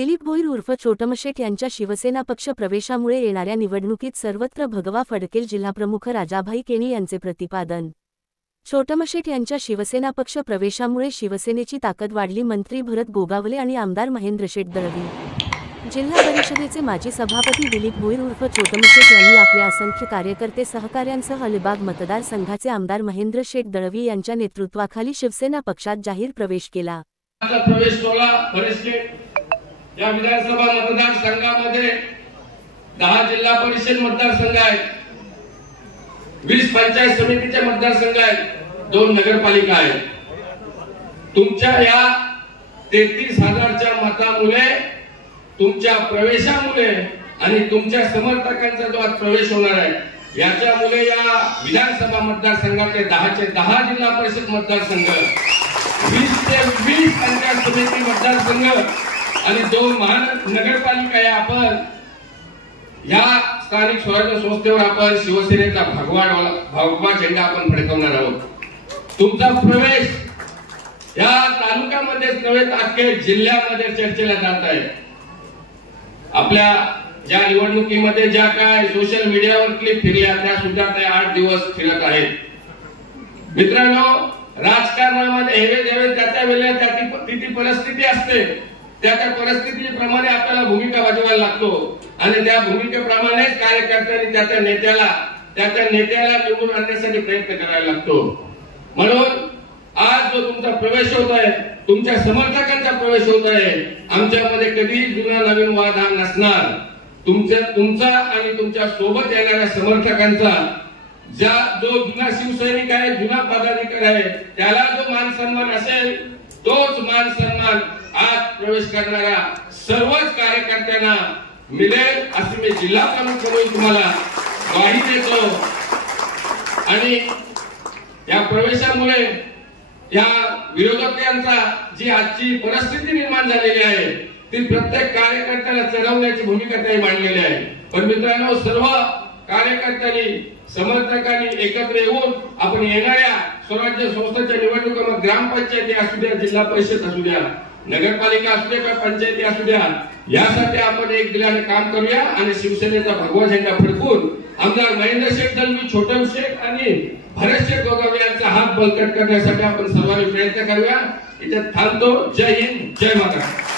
दिलीप भोईर उर्फ छोटमशेठ यांच्या शिवसेना पक्ष प्रवेशामुळे येणाऱ्या निवडणुकीत सर्वत्र भगवा फडकेल जिल्हाप्रमुख राजाभाई केणी यांचे प्रतिपादन। छोटमशेठ यांच्या शिवसेना पक्ष प्रवेशामुळे शिवसेनेची ताकद वाढली। मंत्री भरत गोगावले आणि आमदार महेंद्रशेठ दळवी, जिल्हा परिषदेचे माजी सभापती दिलीप भोईर उर्फ छोटमशेठ यांनी आपल्या असंख्य कार्यकर्ते सहकाऱ्यांसह अलिबाग मतदारसंघाचे आमदार महेंद्रशेठ दळवी यांच्या नेतृत्वाखाली शिवसेना पक्षात जाहीर प्रवेश केला। या विधानसभा मतदारसंघामध्ये 10 जिल्हा परिषद मतदारसंघ आहेत, 20 पंचायत समितीचे मतदारसंघ आहेत, 2 नगरपालिका आहेत। तुमच्या या 33,000च्या मतामुळे, तुमच्या प्रवेशामुळे आणि तुमच्या समर्थकांचा जो आज प्रवेश होणार आहे याच्यामुळे या विधानसभा मतदारसंघाचे 10चे 10 जिल्हा परिषद मतदारसंघ, 20 ते 20 पंचायत समिती मतदारसंघ आणि 2 महानगरपालिका या आपण या स्थानिक स्वराज्य संस्थेवर आपण शिवसेनेचा भगवा झेंडा आपण फडकवणार आहोत। तुमचा प्रवेश या तालुक्यामध्येच नव्हे तर अख्ख्या जिल्ह्यामध्ये चर्चेला जात आहे। आपल्या ज्या निवडणुकीमध्ये ज्या काय सोशल मीडियावर क्लिप फिरल्या त्या सुद्धा ते 8 दिवस फिरत आहेत। मित्रांनो, राजकारणामध्ये हेवे देवे त्याच्या वेळेला ती परिस्थिती असते, त्या परिस्थितीप्रमाणे आपल्याला भूमिका बजावायला लागतो आणि त्या भूमिकेप्रमाणेच कार्यकर्त्यांनी त्याच्या नेत्याला निवडून आणण्यासाठी प्रयत्न करायला लागतो। म्हणून आज जो तुमचा प्रवेश होत आहे, तुमच्या समर्थकांचा प्रवेश होत आहे, आमच्यामध्ये कधी जुना नवीन वाद हा नसणार। तुमचा आणि तुमच्या सोबत येणाऱ्या समर्थकांचा जो जुना शिवसैनिक आहे, जुना पदाधिकारी आहे, त्याला जो मान सन्मान असेल तोच मान सन्मान आज प्रवेश करणाऱ्या सर्वच कार्यकर्त्यांना मिळेल असे मी जिल्हा प्रमुख म्हणून तुम्हाला ग्वाही देतो। आणि या प्रवेशामुळे या विरोधकांचा जी आजची परिस्थिती निर्माण झालेली आहे ती प्रत्येक कार्यकर्त्याला चढवण्याची भूमिका त्यांनी मांडलेली आहे। पण मित्रांनो, सर्व कार्यकर्त्यांनी समर्थकांनी एकत्र येऊन आपण येणाऱ्या स्वराज्य संस्थेच्या निवडणुकीमध्ये ग्रामपंचायती असू द्या, जिल्हा परिषद असू द्या, नगरपालिका असू द्या, पंचायती असू द्या, यासाठी आपण एक दिलाने काम करूया आणि शिवसेनेचा भगवा झेंडा फडकून आमदार महेंद्रशेठ दळवी, छोटमशेठ आणि भरतशेठ गोगावले यांचा हात बळकट करण्यासाठी आपण सर्वांनी प्रयत्न करूया। इथे थांबतो। जय हिंद, जय महाराष्ट्र।